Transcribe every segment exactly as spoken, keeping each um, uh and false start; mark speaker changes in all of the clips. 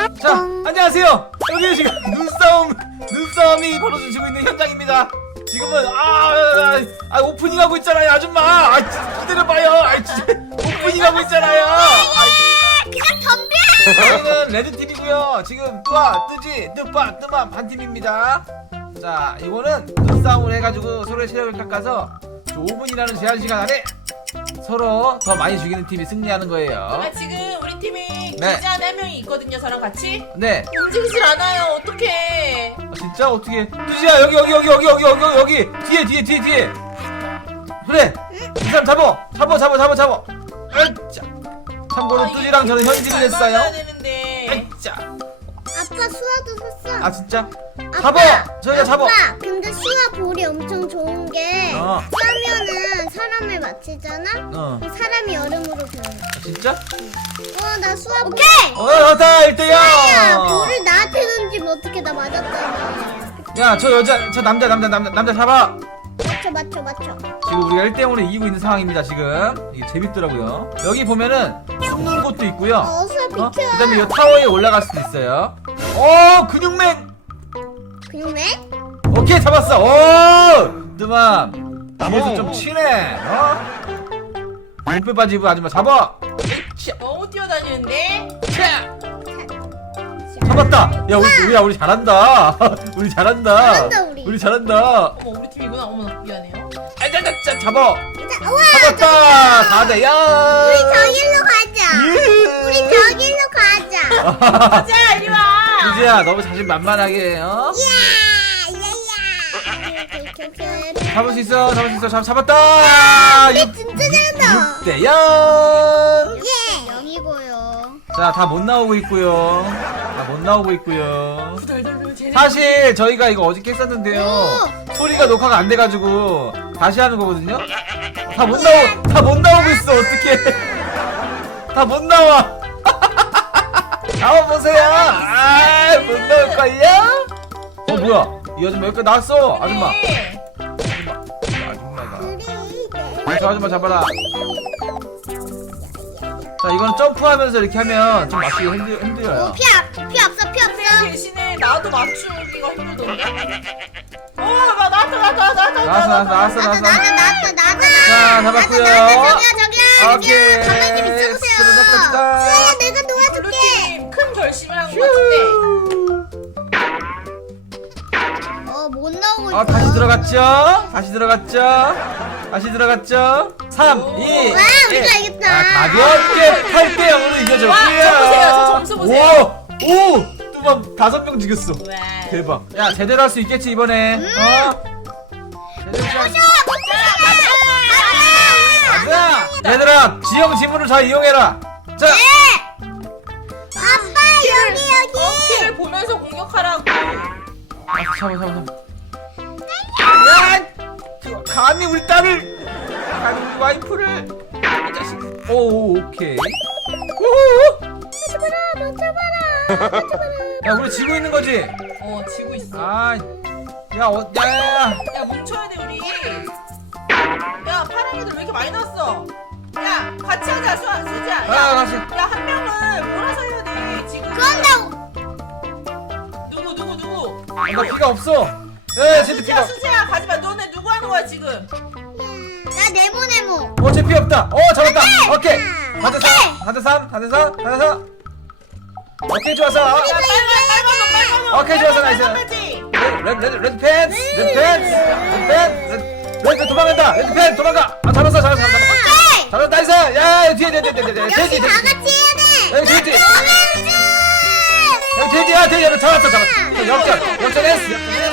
Speaker 1: 자, 안녕하세요. 여기 지금 눈싸움, 눈싸움이 벌어지고 있는 현장입니다. 지금은 아, 아, 아 오프닝 하고 있잖아요, 아줌마. 아, 진짜 기다려봐요. 아, 진짜 오프닝 하고 있잖아요. 아,
Speaker 2: 그냥 덤벼!
Speaker 1: 저희는 레드팀이고요. 지금 뚜아, 뜨지, 뜨빠, 뜨맘 한 팀입니다. 자, 이거는 눈싸움을 해가지고 서로의 체력을 깎아서 오 분이라는 제한 시간 안에 서로 더 많이 죽이는 팀이 승리하는 거예요.
Speaker 3: 아, 지금 우리 팀에
Speaker 1: 네.
Speaker 3: 기자 한 명이 있거든요, 저랑 같이.
Speaker 1: 네.
Speaker 3: 움직이질 않아요. 어떡해.
Speaker 1: 아, 진짜 어떻게? 뜨지야 여기 여기 여기 여기 여기 여기 여기 뒤에 뒤에 뒤에 뒤에. 그래. 이 사람 잡어 잡어 잡어 잡어 잡어. 으짜. 참고로
Speaker 3: 아,
Speaker 1: 뜨지랑 저는 현질을 했어요.
Speaker 3: 야 되는데.
Speaker 1: 으짜.
Speaker 2: 아빠 수아도 샀어.
Speaker 1: 아 진짜?
Speaker 2: 아빠,
Speaker 1: 잡어. 저희가 잡어.
Speaker 2: 아빠, 근데 수아 볼이 엄청 좋은 게
Speaker 1: 어.
Speaker 2: 싸면은 사람을 맞히잖아?
Speaker 1: 어.
Speaker 2: 그럼 사람이 얼음으로 변해.
Speaker 1: 아, 진짜?
Speaker 2: 어, 나 수아 볼. 오케이!
Speaker 1: 어 좋다 일 대 영.
Speaker 2: 야, 볼을 나한테 던지면 어떻게 나 맞았잖아.
Speaker 1: 야 저 여자 저 남자 남자 남자 남자 잡아.
Speaker 2: 맞춰, 맞춰, 맞춰.
Speaker 1: 지금 우리가 일 대 영으로 이기고 있는 상황입니다. 지금 이게 재밌더라고요. 여기 보면은 숨는 곳도 있고요.
Speaker 2: 어, 수아 비켜.
Speaker 1: 어? 그다음에 이 타워에 올라갈 수도 있어요. 오 근육맨.
Speaker 2: 근육맨?
Speaker 1: 오케이 잡았어. 오 뜨맘 나머지 좀 치네. 어? 목배 바지 아줌마 잡아. 차,
Speaker 3: 너무 뛰어다니는데.
Speaker 1: 차. 잡았다. 야 우리 우리야 우리 잘한다. 우리 잘한다.
Speaker 2: 잘한다, 우리.
Speaker 1: 우리 잘한다.
Speaker 3: 어머, 우리 팀이구나. 어머, 미안해요.
Speaker 1: 아자자자 잡아.
Speaker 2: 자, 우와!
Speaker 1: 잡았다. 사 대 영.
Speaker 2: 우리 저길로 가자.
Speaker 1: 예.
Speaker 2: 우리 저길로 가자.
Speaker 3: 가자, 이리 와.
Speaker 1: 유지야 너무 자신 만만하게 어?
Speaker 2: 야! 야야! 오케이, 오케이, 오케이.
Speaker 1: 잡을 수 있어. 잡을 수 있어. 잡 잡았다.
Speaker 2: 우리 진짜 잘한다.
Speaker 1: 육 대 영.
Speaker 2: 예! 영이고요.
Speaker 1: 자, 다 못 나오고 있고요. 다 못 나오고 있고요.
Speaker 3: 덜덜덜 쟤네.
Speaker 1: 사실 저희가 이거 어저께 했었는데요. 소리가 녹화가 안 돼가지고 다시 하는 거거든요. 다 못 나오, 다 못 나오고 있어. 어떡해? 다 못 나와. 나와 보세요. 아, 못 나올 거야? 어 뭐야? 이 아줌마 여기까지 나왔어. 아줌마.
Speaker 3: 네.
Speaker 1: 아줌마가.
Speaker 2: 그래.
Speaker 1: 저 아줌마 잡아라. 자, 이거는 점프하면서 이렇게 하면 좀 맞추기 힘들, 힘들어요.
Speaker 2: 오, 피, 없, 피 없어, 피
Speaker 3: 근데
Speaker 2: 없어.
Speaker 3: 대신에 나도 맞추기가 힘들던데. 어, 나 나왔다, 나왔다, 나왔다,
Speaker 1: 나왔어, 나왔어, 나왔어,
Speaker 2: 나도,
Speaker 1: 나왔어.
Speaker 2: 나도, 나도, 나도.
Speaker 1: 자, 잡았고요.
Speaker 2: 저기야, 저기야,
Speaker 1: 오케이.
Speaker 2: 저기야. 가만히 좀 있어보세요.
Speaker 1: 들어갔다.
Speaker 2: 수아야, 내가 도와줄게.
Speaker 3: 블루팀 큰 결심을 한 것 같은데.
Speaker 2: 어, 못 나오고 있어.
Speaker 1: 어, 다시 들어갔죠? 다시 들어갔죠? 다시 들어갔죠? 삼, 이,
Speaker 2: 와, 우리가 이겼다.
Speaker 1: 아, 가볍게 팔 대 영으로 이겨줬고요.
Speaker 3: 와, 저 보세요, 저 점수 보세요.
Speaker 1: 오! 오! 뚜밤 다섯 명 죽였어.
Speaker 3: 와.
Speaker 1: 대박. 야, 제대로 할 수 있겠지, 이번에.
Speaker 2: 음.
Speaker 1: 어? 제대로 할 수-
Speaker 2: 아,
Speaker 1: 가자! 얘들아, 지형 지문을 잘 이용해라. 자!
Speaker 2: 아빠, 여기, 여기.
Speaker 3: 피를 보면서 공격하라고.
Speaker 1: 아, 잡아, 잡아, 잡아. 야! 그, 감히 우리 딸을, 감히 우리 와이프를, 이 자식. 오, 오케이. 오!
Speaker 2: 맞춰봐라, 맞춰봐라. 맞춰봐라.
Speaker 1: 야, 우리 지고 있는 거지?
Speaker 3: 어, 지고 있어.
Speaker 1: 아, 야, 어, 야, 야, 야.
Speaker 3: 야, 뭉쳐야 돼, 우리. 야, 파란 애들 왜 이렇게 많이 나왔어? 야, 같이 하자, 수아, 수지야. 야,
Speaker 1: 아, 같이.
Speaker 3: 야, 한 명은 몰아서 해야 돼, 지금.
Speaker 2: 그런다고.
Speaker 3: 누구, 누구, 누구?
Speaker 1: 아, 나 피가 없어. 야, 쟤도
Speaker 3: 수지야,
Speaker 1: 피가.
Speaker 3: 수지야, 가지마. 너네 누구 하는 거야, 지금?
Speaker 2: 나 네모, 네모.
Speaker 1: 어, 쟤 피 없다. 어, 잡았다. 오케이. 사 대
Speaker 2: 오케이.
Speaker 1: 삼, 사 대 삼, 사 대 사, 사 대 사. 오케이, 좋았어.
Speaker 3: 야, 빨간, 빨간 거, 빨간 거.
Speaker 1: 오케이, 좋았어, 나이스.
Speaker 3: 빨간지.
Speaker 1: 레드, 레드, 레드 팬츠, 레드 팬츠, 레드 팬츠, 레드, 레드 도망간다. 레드 팬츠 도망가. 아, 잡았어, 잡았어, 잡았어.
Speaker 2: 오케이.
Speaker 1: 잡았어, 나이스. 야, 뒤에, 뒤에, 뒤에, 뒤에, 뒤에,
Speaker 2: 역시
Speaker 1: 뒤에,
Speaker 2: 다
Speaker 1: 뒤에.
Speaker 2: 같이 해야
Speaker 1: 여기
Speaker 2: 돼.
Speaker 1: 뒤에, 뒤에.
Speaker 2: 오렌지.
Speaker 1: 여기 뒤에, 뒤에, 뒤에, 뒤에. 잡았어, 잡았어. 역전, 역전했어.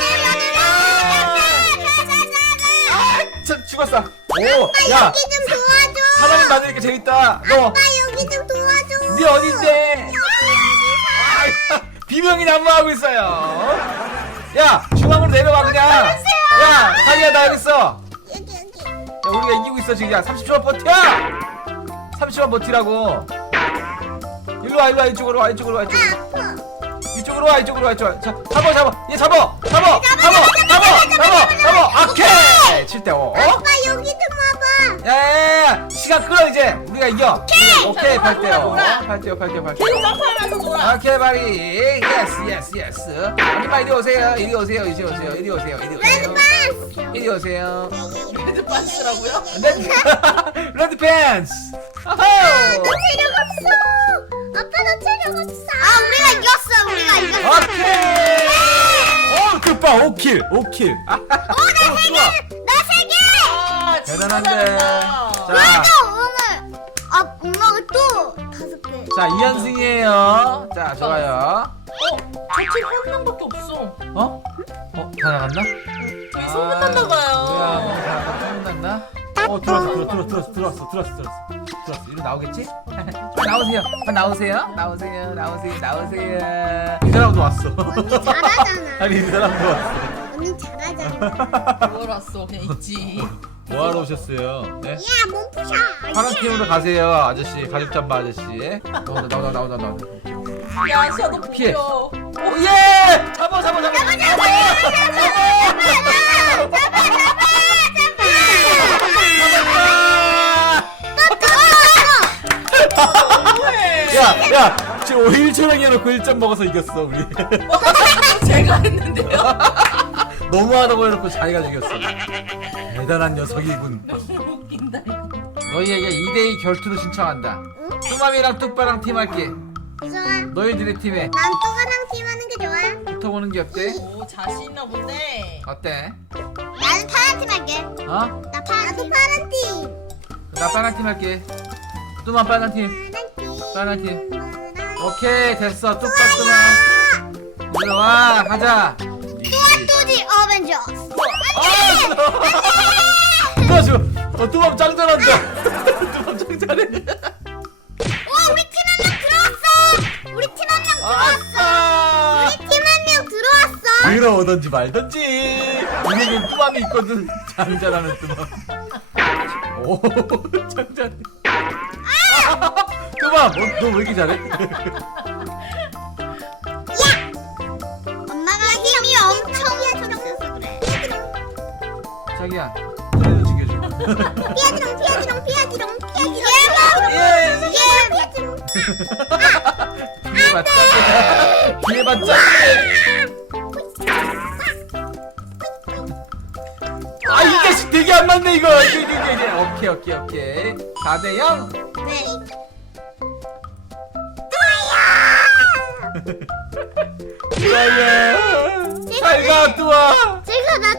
Speaker 1: 저, 죽었어. 오, 야,
Speaker 2: 여기 좀 도와줘.
Speaker 1: 사람이 만드니까 재밌다. 너,
Speaker 2: 아빠 여기 좀 도와줘.
Speaker 1: 네 어딘데? 아, 비명이 난무하고 있어요. 야, 중앙으로 내려와 그냥. 야, 자기야 나 여기 있어.
Speaker 2: 여기 여기.
Speaker 1: 야, 우리가 이기고 있어 지금. 야, 삼십 초만 버텨. 삼십 초만 버티라고. 일로 와, 일로 와, 이쪽으로 와, 이쪽으로 와, 이쪽으로.
Speaker 2: 아파.
Speaker 1: 이쪽으로 와, 이쪽으로 와, 이쪽으로 와. 자, 잡아, 잡아. 얘 잡아, 잡아, 잡아, 잡아, 잡아, 잡아. 오케이. 칠 대 오. 어?
Speaker 2: 아빠 여기 좀 와봐.
Speaker 1: 야야야 시간 끌어 이제 우리가 이겨. 오케이 오케이
Speaker 3: 자,
Speaker 1: 팔
Speaker 3: 놀아,
Speaker 1: 대요.
Speaker 3: 놀아,
Speaker 1: 팔 대요 팔 대요 팔 대요.
Speaker 3: 계속 점프하면서 놀아.
Speaker 1: 오케이 바리 예스 예스 예스. 이마 이리 오세요 이리 오세요 이리 오세요 이리 오세요 이리 오세요 이리 오세요.
Speaker 3: 레드 반스라고요?
Speaker 1: 레드 레드 팬츠.
Speaker 2: 나 체력 없어. 아빠 나 체력 없어. 아 우리가 이겼어. 우리가 이겼어.
Speaker 1: 오케이. 오 그빠 오킬 오킬. 아,
Speaker 2: 오나 세 개.
Speaker 1: 좋아.
Speaker 2: 나 세 개.
Speaker 3: 아, 진짜
Speaker 1: 대단한데.
Speaker 3: 잘한다.
Speaker 1: 자.
Speaker 2: 맞아 오늘. 아 엄마가 또 다섯 개.
Speaker 1: 자 이연승이에요. 자 좋아요.
Speaker 3: 어, 저팀 한 명밖에 없어.
Speaker 1: 어? 어? 다 나갔나?
Speaker 3: 저희 소문났나 봐요.
Speaker 1: 뭐야 소문났나? 어 들어왔어 들어, 들어, 들어왔어 들어왔어 들어왔어 들어왔어 들어왔어 이리 나오겠지? 빨리 나오세요 빨리 나오세요 나오세요 나오세요 나오세요 이 사람도 왔어
Speaker 2: 언니 잘하잖아.
Speaker 1: 아니 이 사람도 왔어
Speaker 2: 언니 잘하잖아.
Speaker 3: 뭘 왔어? 그냥 있지.
Speaker 1: 뭐하러 오셨어요? 네?
Speaker 2: 야 몸 푸셔.
Speaker 1: 파란 팀으로 가세요 아저씨 가죽 잠바 아저씨 나온다 나온다 나온다 나온다
Speaker 3: 야, 샤도
Speaker 1: 피해.
Speaker 3: 보여.
Speaker 1: 오예! 잡아 잡아 잡아 잡아 잡아
Speaker 3: 뭐해?
Speaker 1: 야, 야, 지금 오일 초랑 해놓고 일 점 먹어서 이겼어 우리.
Speaker 3: 제가 했는데요.
Speaker 1: 너무하다고 해놓고 자기가 죽였어. 대단한 녀석이군.
Speaker 3: 너무 웃긴다 이거.
Speaker 1: 너희에게 이 대 이 결투를 신청한다. 뚜맘이랑 뚜빠랑 팀할게.
Speaker 2: 좋아.
Speaker 1: 너희들의 팀에
Speaker 2: 난 또가랑 팀하는 게 좋아.
Speaker 1: 붙어보는 게 어때?
Speaker 3: 오, 자신 있나 본데.
Speaker 1: 어때?
Speaker 2: 나는 파란 팀 할게.
Speaker 1: 어?
Speaker 2: 나 파란 나도 파란 팀.
Speaker 1: 나 빨간 팀 할게. 뚜맘 빨간 팀.
Speaker 2: 파란
Speaker 1: 빨간
Speaker 2: 팀.
Speaker 1: 팀. 오케이 됐어. 뚜빠 뚜맘. 들어와 가자.
Speaker 2: 뚜아뚜지 어벤져스.
Speaker 1: 뚜빠 줘. 어 뚜맘 짱 잘한다. 뚜맘 짱 잘해.
Speaker 2: 와 우리 팀 한 명 들어왔어. 우리 팀 한 명 들어왔어.
Speaker 1: 아싸!
Speaker 2: 우리 팀 한 명 들어왔어.
Speaker 1: 들어오던지 말던지 우리는 뚜맘이 있거든. 짱 잘하는 뚜맘. 오짱 잘해. 뚜맘 너 왜 이렇게 잘해?
Speaker 2: 엄마가 힘이 엄청 좋았어 그래.
Speaker 1: 자기야 그래도 죽여줘.
Speaker 2: 피아지롱 피아지롱 피아지롱 피아지롱.
Speaker 1: 예.
Speaker 2: 예 피아지롱.
Speaker 1: 뒤에 맞자. 뒤에 맞자. 아 이 자식 되게 안 맞네 이거. 이거 이거 이거 이거. 오케이 오케이 오케이. 사 대 영.
Speaker 2: 네.
Speaker 1: 뚜아야. 잘가 뚜아.
Speaker 2: 제가 나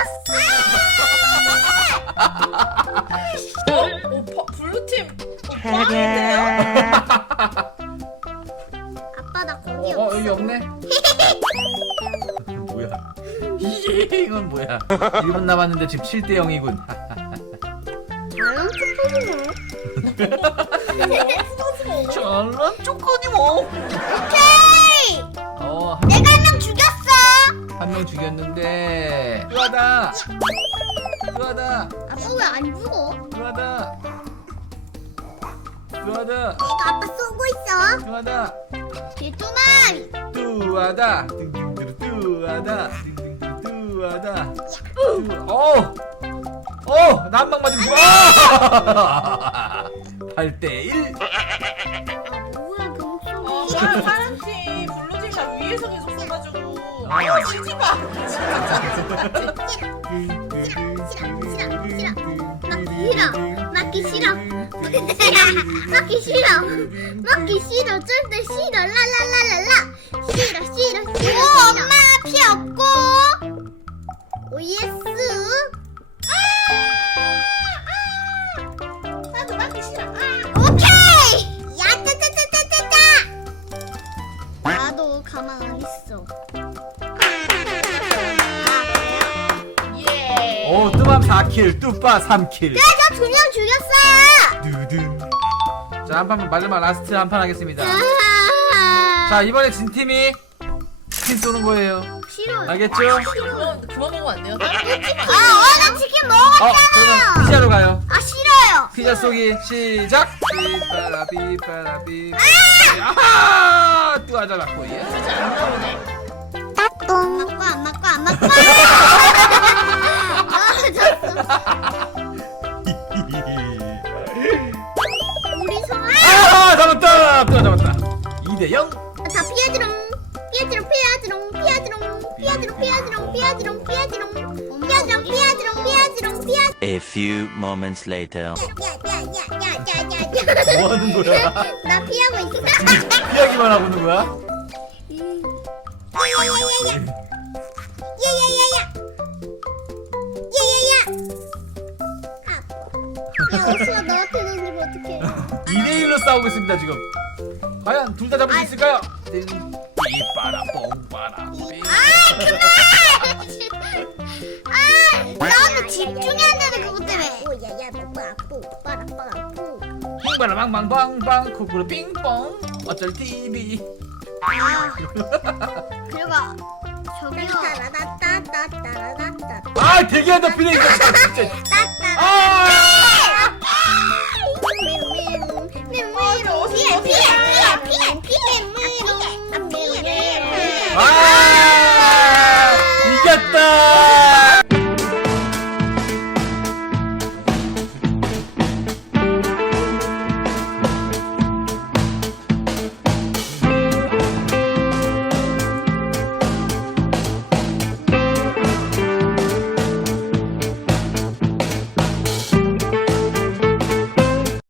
Speaker 2: 때렸어.
Speaker 3: 어, 오, 파, 블루팀. 어, 빵인데요?
Speaker 2: 아빠 나 거기
Speaker 1: 어, 어
Speaker 2: 없어.
Speaker 1: 여기 없네. 뭐야? 이건 뭐야? 일 분 남았는데 지금 칠 대 영이군.
Speaker 2: 잘난 척하지 마.
Speaker 1: 잘난 척하지 뭐.
Speaker 2: 오케이.
Speaker 1: 어,
Speaker 2: 내가 한 명 죽였어.
Speaker 1: 한 명 죽였는데. 뚜아다. 뚜아다.
Speaker 2: 아빠 왜 안 죽어?
Speaker 1: 뚜아다. 뚜아다.
Speaker 2: 내가 아빠 쏘고 있어.
Speaker 1: 뚜아다.
Speaker 2: 개뚜만.
Speaker 1: 뚜아다. 띵띵띵 뚜아다. 띵띵띵 뚜아다. 뚜- 어. 어, 나 한 방 맞으면 죽어. 팔 대 일.
Speaker 2: 아 뭐야 그
Speaker 3: 어,
Speaker 2: 목소리.
Speaker 3: 파란, 파란 팀, 블루팀 다 위에서 계속 쏘가지고.
Speaker 1: 아.
Speaker 3: 아, 치지 마.
Speaker 2: 맞기 싫어. 맞기 싫어. 맞기 싫어. 절대 싫어. 라라라라라. 싫어 싫어 싫어. 오 엄마 피 없고. 오 예스. 나도 맞기 싫어. 오케이. 야짜짜짜짜짜짜. 나도 가만 안 있어.
Speaker 3: 예.
Speaker 1: 오, 뚜맘 사 킬, 뚜빠 삼 킬.
Speaker 2: 저 두 명 죽였어요.
Speaker 1: 두둔. 자, 한 판만 마지막 라스트 한 판 하겠습니다.
Speaker 2: 아,
Speaker 1: 자, 이번에 진 팀이 치킨 쏘는 거예요.
Speaker 2: 싫어요.
Speaker 1: 알겠죠?
Speaker 3: 그만, 그만 먹으면 안 돼요?
Speaker 2: 아, 어, 나 치킨 먹었잖아요.
Speaker 1: 어, 그러면 피자로 가요.
Speaker 2: 아, 싫어요.
Speaker 1: 피자 쏘기 시작. 삐빠라 삐빠라 삐빠라. 아하! 뚜아 잡았고 예.
Speaker 3: 진짜 안 나오네.
Speaker 2: 안 맞고, 안 맞고, 안 맞고. 아, 졌어.
Speaker 1: 대 영.
Speaker 2: 다 피하지롱 피하지롱 피하지롱 피하지롱 피하지롱 피하지롱 피하지롱 피하지롱 피하지롱 피하지롱 피하지롱 피하
Speaker 4: A few moments later.
Speaker 2: 야야야야야야야야
Speaker 1: 뭐 하는 거야?
Speaker 2: 나 피하고 있어
Speaker 1: 피하기만 하고 있는 거야?
Speaker 2: 야야야야야 야야야야 야야야 야 어수가 너한테 던지면 어떡해
Speaker 1: 이 대 일로 싸우고 있습니다 지금. 과연 둘 다 잡을 수 있을까요? 삐빠라 뽕빠라.
Speaker 2: 아 그만 아 너무 집중이 안 되는 그것 때문에 오야야 뽀뽀 빠라빠라뽀
Speaker 1: 뽕빠라 빵빵빵빵 코코로 빙뽕. 어쩔 티비.
Speaker 2: 아 그리고 저기요 따라따따따따따따
Speaker 1: 아 대기한다 피네 이거 진짜. 아!
Speaker 3: 어, 저 어디 어디야?